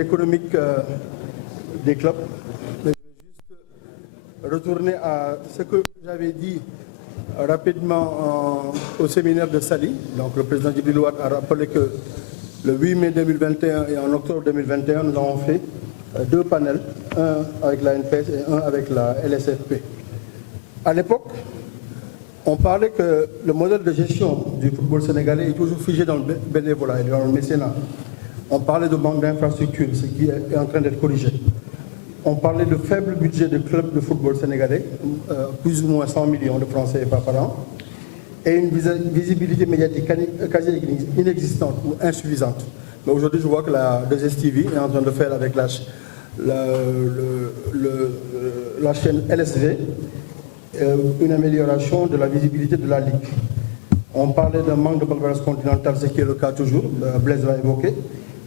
économique des clubs. Mais je vais juste retourner à ce que j'avais dit rapidement au séminaire de Sali. Donc le président Djibril Ouad a rappelé que le 8 mai 2021 et en octobre 2021, nous avons fait deux panels, un avec la NPS et un avec la LSFP. À l'époque, on parlait que le modèle de gestion du football sénégalais est toujours figé dans le bénévolat et dans le mécénat. On parlait de manque d'infrastructures, ce qui est en train d'être corrigé. On parlait de faible budget de clubs de football sénégalais, plus ou moins 100 millions de francs CFA par an, et une visibilité médiatique quasi inexistante ou insuffisante. Mais aujourd'hui, je vois que la 2STV est en train de faire avec la chaîne LSV une amélioration de la visibilité de la Ligue. On parlait d'un manque de palmarès continental, ce qui est le cas toujours, Blaise l'a évoqué,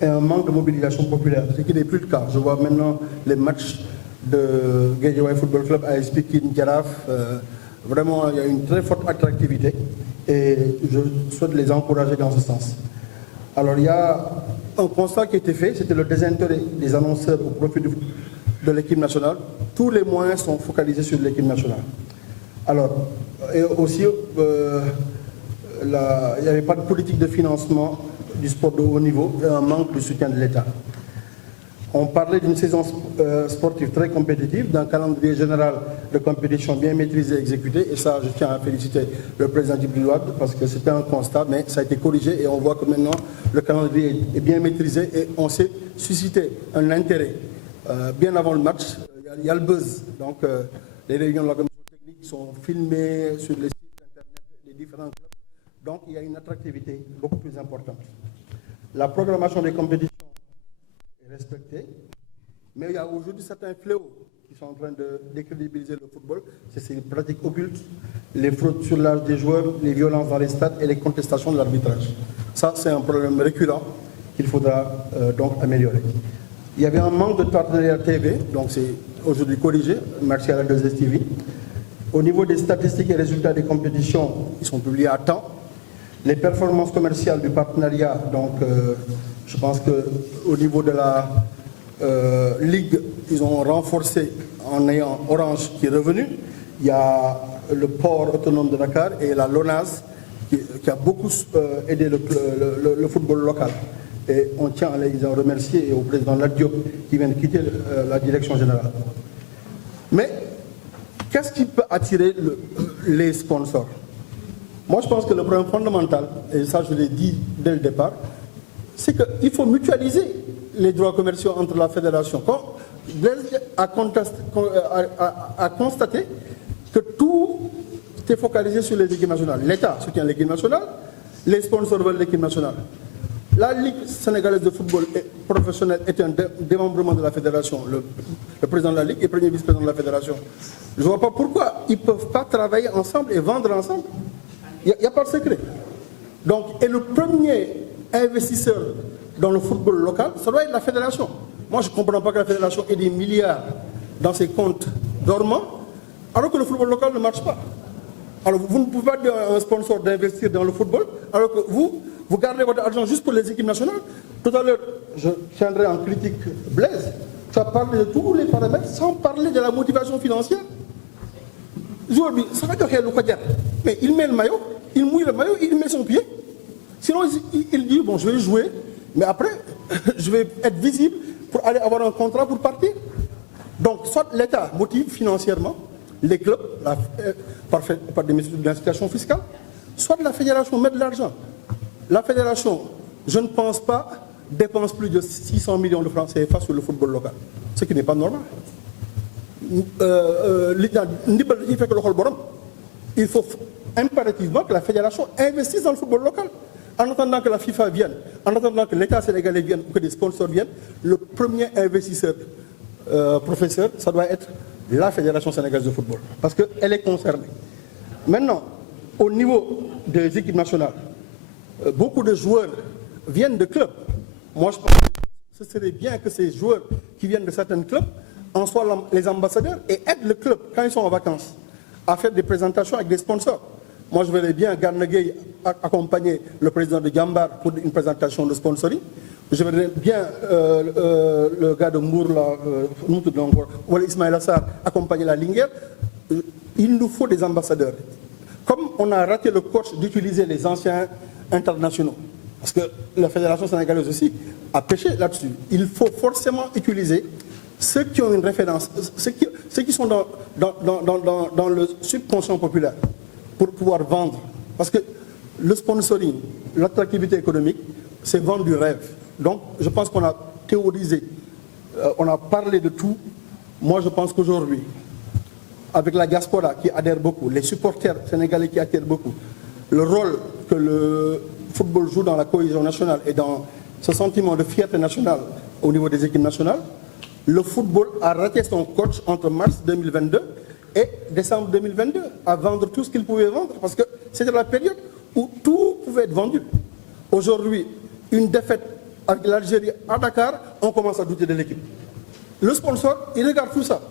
et un manque de mobilisation populaire, ce qui n'est plus le cas. Je vois maintenant les matchs de Guédiawaye Football Club, AS Pikine, Jaraaf, vraiment il y a une très forte attractivité et je souhaite les encourager dans ce sens. Alors il y a un constat qui a été fait, c'était le désintérêt des annonceurs au profit de l'équipe nationale. Tous les moyens sont focalisés sur l'équipe nationale. Alors, et aussi, il n'y avait pas de politique de financement du sport de haut niveau et un manque de soutien de l'État. On parlait d'une saison sportive très compétitive, d'un calendrier général de compétition bien maîtrisé et exécuté, et ça, je tiens à féliciter le président Djibril Ouad parce que c'était un constat, mais ça a été corrigé et on voit que maintenant le calendrier est bien maîtrisé et on s'est suscité un intérêt. Bien avant le match, il y a le buzz, donc les réunions de la commission technique sont filmées sur les sites internet des différents clubs, donc il y a une attractivité beaucoup plus importante. La programmation des compétitions est respectée, mais il y a aujourd'hui certains fléaux qui sont en train de décrédibiliser le football. C'est ces pratiques occultes, les fraudes sur l'âge des joueurs, les violences dans les stades et les contestations de l'arbitrage. Ça, c'est un problème récurrent qu'il faudra donc améliorer. Il y avait un manque de partenariat TV, donc c'est aujourd'hui corrigé, merci à la 2STV. Au niveau des statistiques et résultats des compétitions, ils sont publiés à temps. Les performances commerciales du partenariat, donc je pense qu'au niveau de la Ligue, ils ont renforcé en ayant Orange qui est revenu. Il y a le port autonome de Dakar et la LONASE qui a beaucoup aidé le football local. Et on tient à les en remercier et au président Lat-Diop qui vient de quitter la direction générale. Mais qu'est-ce qui peut attirer les sponsors? Moi, je pense que le problème fondamental, et ça je l'ai dit dès le départ, c'est qu'il faut mutualiser les droits commerciaux entre la fédération. Quand Blaise a constaté que tout est focalisé sur les équipes nationales. L'État soutient l'équipe nationale, les sponsors veulent l'équipe nationale. La Ligue sénégalaise de football professionnel est un démembrement de la fédération. Le président de la Ligue est premier vice-président de la fédération. Je ne vois pas pourquoi ils ne peuvent pas travailler ensemble et vendre ensemble. Il n'y a pas de secret. Donc, et le premier investisseur dans le football local, ça doit être la fédération. Moi, je ne comprends pas que la fédération ait des milliards dans ses comptes dormants, alors que le football local ne marche pas. Alors, vous ne pouvez pas dire à un sponsor d'investir dans le football, alors que vous gardez votre argent juste pour les équipes nationales. Tout à l'heure, je tiendrai en critique Blaise. Tu as parlé de tous les paramètres sans parler de la motivation financière. Ça va dire mais il met le maillot, il mouille le maillot, il met son pied. Sinon, il dit, bon, je vais jouer, mais après, je vais être visible pour aller avoir un contrat pour partir. Donc, soit l'État motive financièrement les clubs par des mesures d'incitation fiscale, soit la fédération met de l'argent. La fédération, je ne pense pas, dépense plus de 600 millions de francs CFA sur le football local, ce qui n'est pas normal. Il faut impérativement que la fédération investisse dans le football local. En attendant que la FIFA vienne, en attendant que l'État sénégalais vienne ou que des sponsors viennent, le premier investisseur professeur, ça doit être la Fédération sénégalaise de football, parce qu'elle est concernée. Maintenant, au niveau des équipes nationales, beaucoup de joueurs viennent de clubs. Moi, je pense que ce serait bien que ces joueurs qui viennent de certains clubs en soient les ambassadeurs et aident le club, quand ils sont en vacances, à faire des présentations avec des sponsors. Moi, je verrais bien Gana Gueye accompagner le président de Gambar pour une présentation de sponsoring. je verrais bien le gars de Mour, Ismaël Assar, accompagner la Linguère. Il nous faut des ambassadeurs. Comme on a raté le coach d'utiliser les anciens internationaux, parce que la Fédération sénégalaise aussi a pêché là-dessus, il faut forcément utiliser ceux qui ont une référence, ceux qui sont dans le subconscient populaire pour pouvoir vendre. Parce que le sponsoring, l'attractivité économique, c'est vendre du rêve. Donc, je pense qu'on a théorisé, on a parlé de tout. Moi, je pense qu'aujourd'hui, avec la diaspora qui adhère beaucoup, les supporters sénégalais qui adhèrent beaucoup, le rôle que le football joue dans la cohésion nationale et dans ce sentiment de fierté nationale au niveau des équipes nationales, le football a raté son coach entre mars 2022 et décembre 2022 à vendre tout ce qu'il pouvait vendre parce que c'était la période où tout pouvait être vendu. Aujourd'hui, une défaite avec l'Algérie à Dakar, on commence à douter de l'équipe. Le sponsor, il regarde tout ça.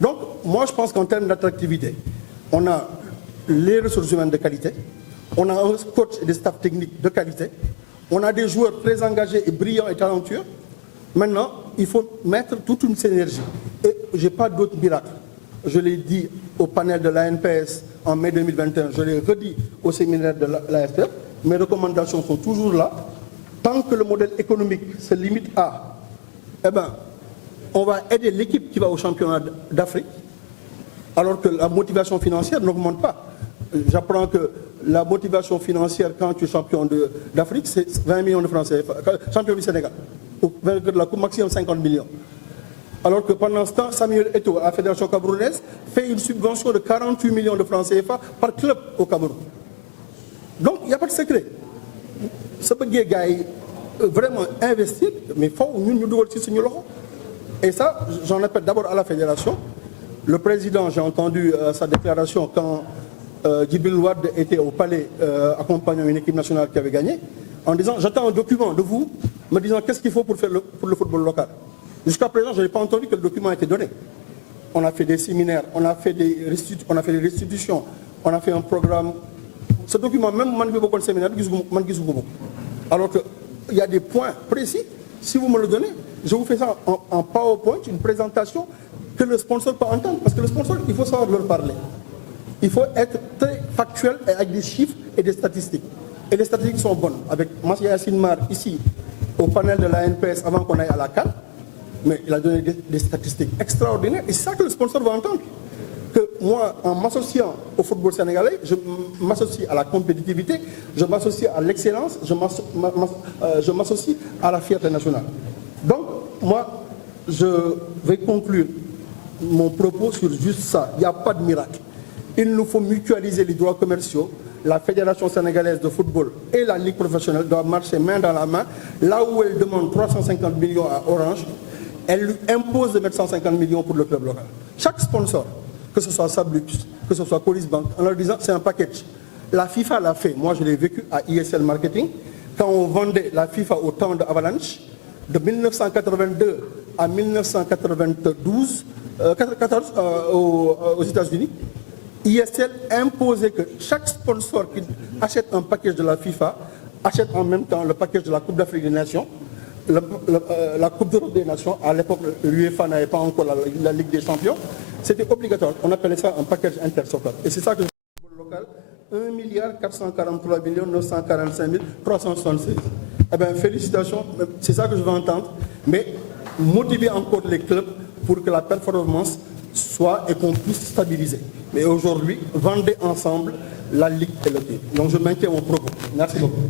Donc, moi, je pense qu'en termes d'attractivité, on a les ressources humaines de qualité, on a un coach et des staffs techniques de qualité, on a des joueurs très engagés et brillants et talentueux. Maintenant, il faut mettre toute une synergie. Et je n'ai pas d'autre miracle. Je l'ai dit au panel de l'ANPS en mai 2021, je l'ai redit au séminaire de l'ASF. Mes recommandations sont toujours là. Tant que le modèle économique se limite à, on va aider l'équipe qui va au championnat d'Afrique, alors que la motivation financière n'augmente pas. J'apprends que la motivation financière quand tu es champion d'Afrique, c'est 20 millions de francs CFA, champion du Sénégal. Au vainqueur de la Coupe, maximum 50 millions. Alors que pendant ce temps, Samuel Eto'o, à la Fédération camerounaise, fait une subvention de 48 millions de francs CFA par club au Cameroun. Donc, il n'y a pas de secret. Ce petit gars est vraiment investir, mais il faut que nous devons aussi. Et ça, j'en appelle d'abord à la Fédération. Le président, j'ai entendu sa déclaration quand Djibril Ouad était au palais accompagnant une équipe nationale qui avait gagné, en disant, j'attends un document de vous, me disant qu'est-ce qu'il faut pour faire pour le football local. Jusqu'à présent, je n'ai pas entendu que le document a été donné. On a fait des séminaires, on a fait des restitutions, on a fait un programme. Ce document, même moi, je ne séminaire, alors qu'il y a des points précis. Si vous me le donnez, je vous fais ça en PowerPoint, une présentation que le sponsor peut entendre. Parce que le sponsor, il faut savoir leur parler. Il faut être très factuel avec des chiffres et des statistiques. Et les statistiques sont bonnes. Avec Massia Yassine Mar, ici, au panel de la NPS, avant qu'on aille à la CAN, mais il a donné des statistiques extraordinaires. Et c'est ça que le sponsor va entendre. Que moi, en m'associant au football sénégalais, je m'associe à la compétitivité, je m'associe à l'excellence, je m'associe à la fierté nationale. Donc, moi, je vais conclure mon propos sur juste ça. Il n'y a pas de miracle. Il nous faut mutualiser les droits commerciaux. La Fédération sénégalaise de football et la Ligue professionnelle doivent marcher main dans la main. Là où elle demande 350 millions à Orange, elle lui impose de mettre 150 millions pour le club local. Chaque sponsor, que ce soit Sablux, que ce soit Colis Bank, en leur disant c'est un package. La FIFA l'a fait. Moi, je l'ai vécu à ISL Marketing. Quand on vendait la FIFA au temps de Avalanche, de 1982 à 1992, 14 aux États-Unis, ISL imposait que chaque sponsor qui achète un package de la FIFA achète en même temps le package de la Coupe d'Afrique des Nations, la Coupe d'Europe des Nations. À l'époque, l'UEFA n'avait pas encore la Ligue des Champions. C'était obligatoire. On appelait ça un package intersoccer. Et c'est ça que le football local, 1 443 945 376. Eh bien, félicitations, c'est ça que je veux entendre. Mais motiver encore les clubs pour que la performance soit et qu'on puisse stabiliser. Mais aujourd'hui, vendez ensemble la Ligue et le titre. Donc je maintiens mon propos. Merci beaucoup.